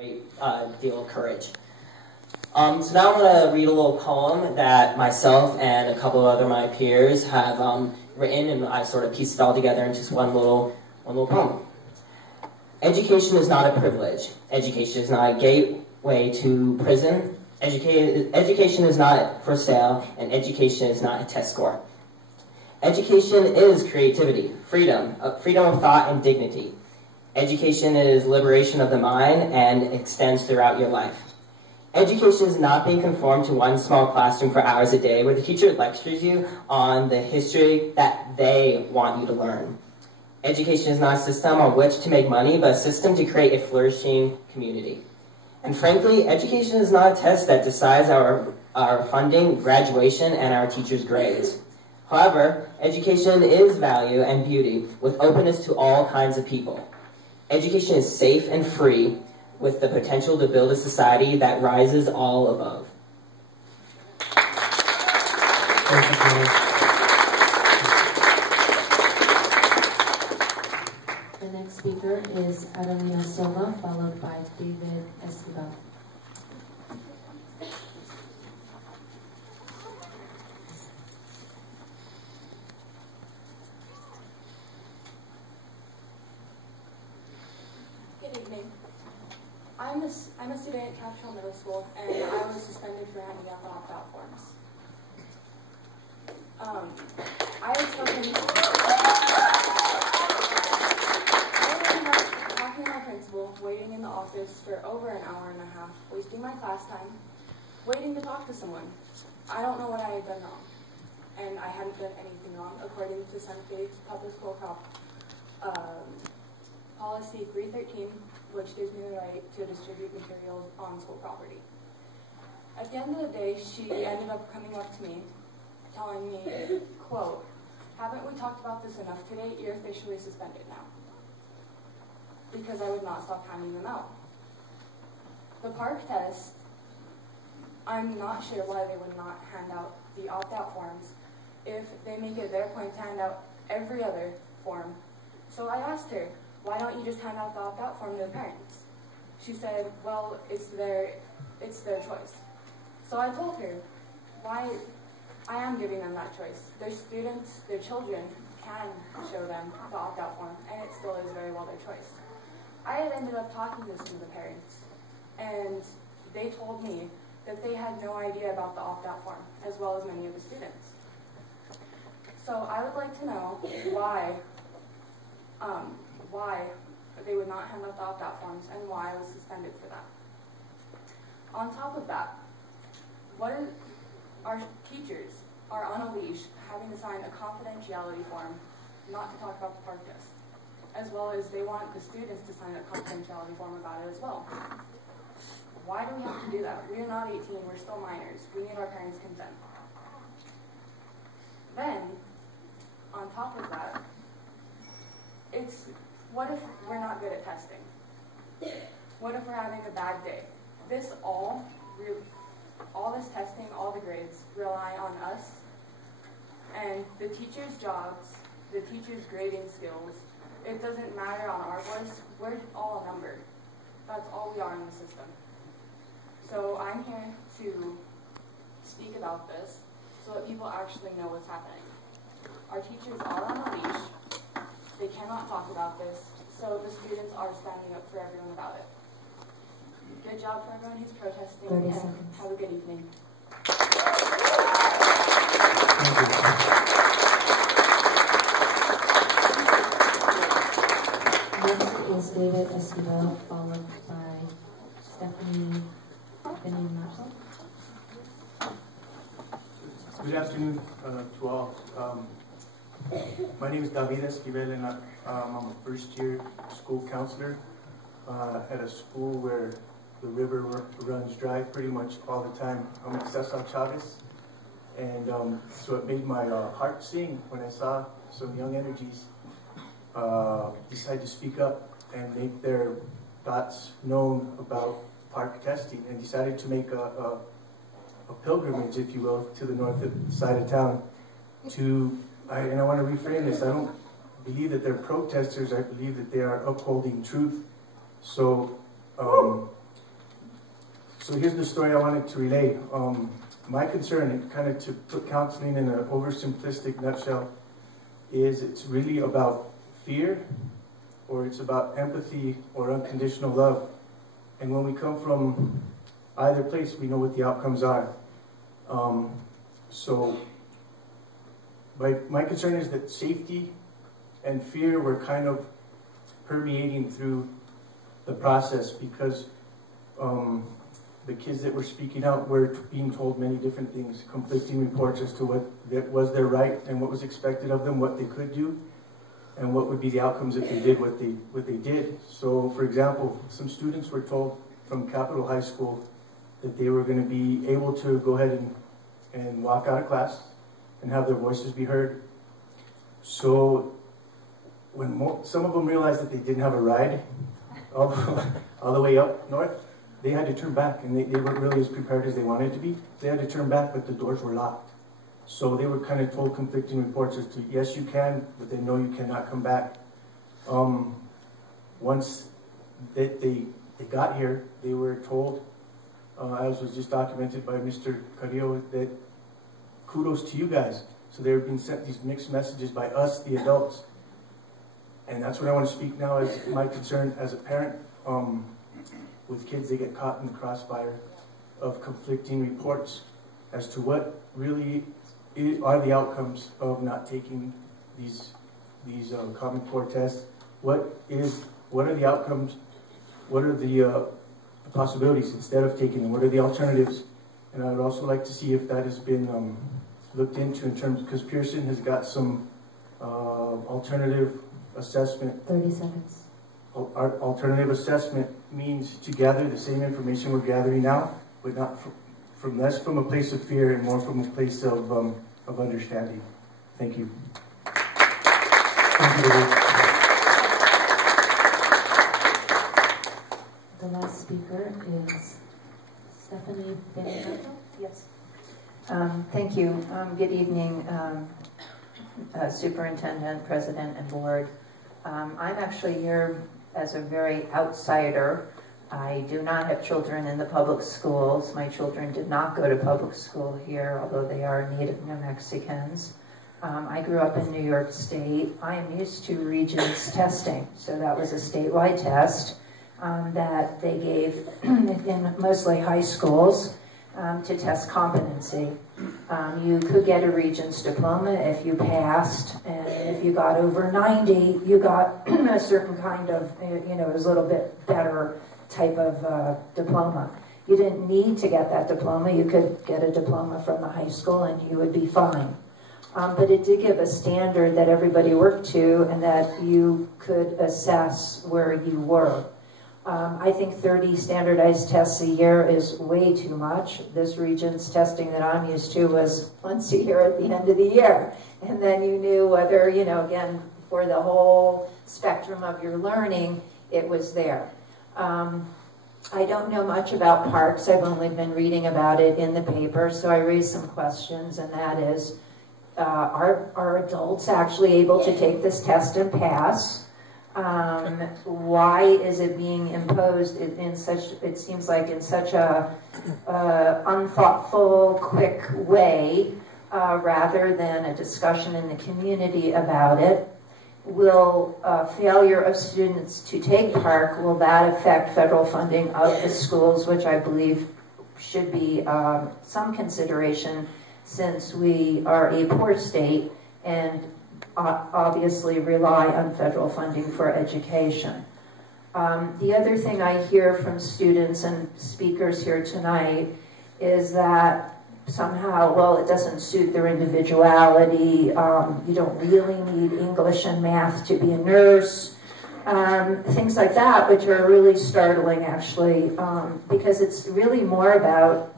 great deal of courage. So now I'm going to read a little poem that myself and a couple of my peers have written, and I sort of pieced it all together into just one little poem. Education is not a privilege. Education is not a gateway to prison. Education is not for sale, and education is not a test score. Education is creativity, freedom of thought and dignity. Education is liberation of the mind and extends throughout your life. Education is not being conformed to one small classroom for hours a day where the teacher lectures you on the history that they want you to learn. Education is not a system on which to make money, but a system to create a flourishing community. And frankly, education is not a test that decides our funding, graduation, and our teachers' grades. However, education is value and beauty with openness to all kinds of people. Education is safe and free with the potential to build a society that rises all above. The next speaker is Adelina Silva, followed by David Escobar. Good evening. I'm a student at Capitol Middle School, and I was suspended for handing out the opt-out forms. I had spoken talking to my principal, waiting in the office for over an hour and a half, wasting my class time, waiting to talk to someone. I don't know what I had done wrong, and I hadn't done anything wrong, according to Santa Fe Public School Policy 313, which gives me the right to distribute materials on school property. At the end of the day, she ended up coming up to me, telling me, quote, "Haven't we talked about this enough today? You're officially suspended now." Because I would not stop handing them out. The PARCC test, I'm not sure why they would not hand out the opt-out forms if they make it their point to hand out every other form. So I asked her, why don't you just hand out the opt-out form to the parents? She said, well, it's their choice. So I told her, why I am giving them that choice. Their students, their children can show them the opt-out form, and it still is very well their choice. I had ended up talking to some of the parents, and they told me that they had no idea about the opt-out form, as well as many of the students. So I would like to know why they would not hand out the opt-out forms and why I was suspended for that. On top of that, our teachers are on a leash having to sign a confidentiality form not to talk about the PARCC test, as well as they want the students to sign a confidentiality form about it as well. Why do we have to do that? We are not 18, we're still minors. We need our parents' consent. Then, on top of that, what if we're not good at testing? What if we're having a bad day? All this testing, all the grades rely on us and the teachers' jobs, the teachers' grading skills. It doesn't matter on our voice, we're all a number. That's all we are in the system. So I'm here to speak about this so that people actually know what's happening. Our teachers are on a leash. They cannot talk about this, so the students are standing up for everyone about it. Good job for everyone who's protesting, and have a good evening. Next is David Escobar, followed by Stephanie Beninato. Good afternoon to all. My name is David Esquivel, and I'm a first-year school counselor at a school where the river runs dry pretty much all the time. I'm at Cesar Chavez, and so it made my heart sing when I saw some young energies decide to speak up and make their thoughts known about PARCC testing, and decided to make a pilgrimage, if you will, to the north side of town. And I want to reframe this. I don't believe that they're protesters. I believe that they are upholding truth. So So here's the story I wanted to relay. My concern, and kind of to put counseling in an oversimplistic nutshell, is it's really about fear, or it's about empathy or unconditional love. And when we come from either place, we know what the outcomes are. So my concern is that safety and fear were kind of permeating through the process, because the kids that were speaking out were being told many different things, conflicting reports as to what was their right and what was expected of them, what they could do, and what would be the outcomes if they did what they did. So, for example, some students were told from Capitol High School that they were going to be able to go ahead and walk out of class and have their voices be heard. So when some of them realized that they didn't have a ride all the way up north, they had to turn back, and they weren't really as prepared as they wanted to be. They had to turn back, but the doors were locked. So they were kind of told conflicting reports as to, yes, you can, but then no, you cannot come back. Once they got here, they were told, as was just documented by Mr. Carrillo, that kudos to you guys. So they were being sent these mixed messages by us, the adults. And that's what I want to speak now as my concern as a parent. With kids, they get caught in the crossfire of conflicting reports as to what really are the outcomes of not taking these Common Core tests. What are the outcomes? What are the possibilities instead of taking them? What are the alternatives? And I would also like to see if that has been looked into in terms, because Pearson has got some alternative assessment. 30 seconds. Alternative assessment means to gather the same information we're gathering now, but not from less from a place of fear and more from a place of understanding. Thank you. Thank you. The last speaker is Stephanie Benedetto. Yes. Thank you. Good evening, Superintendent, President, and Board. I'm actually here as a very outsider. I do not have children in the public schools. My children did not go to public school here, although they are native New Mexicans. I grew up in New York State. I am used to Regents testing, so that was a statewide test that they gave in mostly high schools to test competency. You could get a Regents diploma if you passed, and if you got over 90, you got a certain kind of, it was a little bit better type of diploma. You didn't need to get that diploma. You could get a diploma from the high school and you would be fine. But it did give a standard that everybody worked to and that you could assess where you were. I think 30 standardized tests a year is way too much. This Regents testing that I'm used to was once a year at the end of the year. And then you knew whether, again, for the whole spectrum of your learning, it was there. I don't know much about PARCC. I've only been reading about it in the paper, so I raised some questions, and that is, are adults actually able to take this test and pass? Why is it being imposed in such, it seems like in such a unthoughtful, quick way, rather than a discussion in the community about it? Will failure of students to take PARCC, will that affect federal funding of the schools, which I believe should be some consideration, since we are a poor state and obviously rely on federal funding for education. The other thing I hear from students and speakers here tonight is that somehow, well, it doesn't suit their individuality. You don't really need English and math to be a nurse. Things like that, which are really startling, actually, because it's really more about,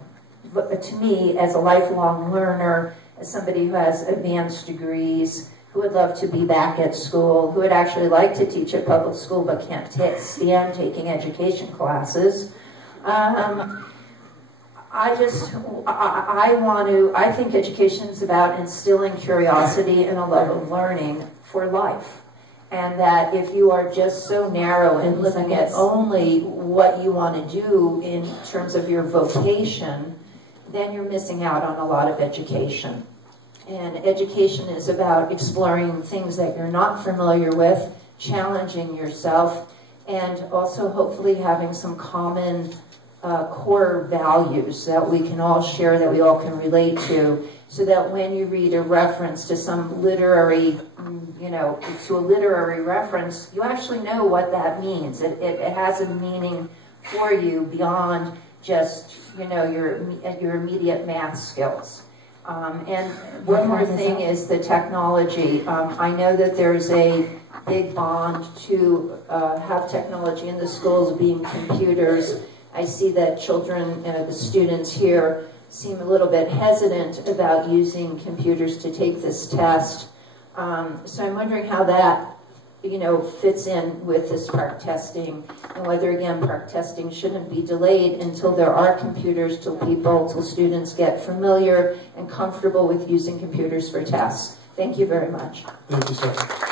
to me, as a lifelong learner, as somebody who has advanced degrees, who would love to be back at school, who would actually like to teach at public school but can't stand taking education classes. I think education is about instilling curiosity and a love of learning for life. And that if you are just so narrow and looking at only what you want to do in terms of your vocation, then you're missing out on a lot of education. And education is about exploring things that you're not familiar with, challenging yourself, and also hopefully having some common core values that we can all share, that we all can relate to, so that when you read a reference to some literary, to a literary reference, you actually know what that means. It has a meaning for you beyond just, your immediate math skills. And one more thing is the technology. I know that there's a big bond to have technology in the schools being computers. I see that children, the students here, seem a little bit hesitant about using computers to take this test. So I'm wondering how that, fits in with this PARCC testing, and whether, again, PARCC testing shouldn't be delayed until there are computers, till students get familiar and comfortable with using computers for tests. Thank you very much. Thank you, sir.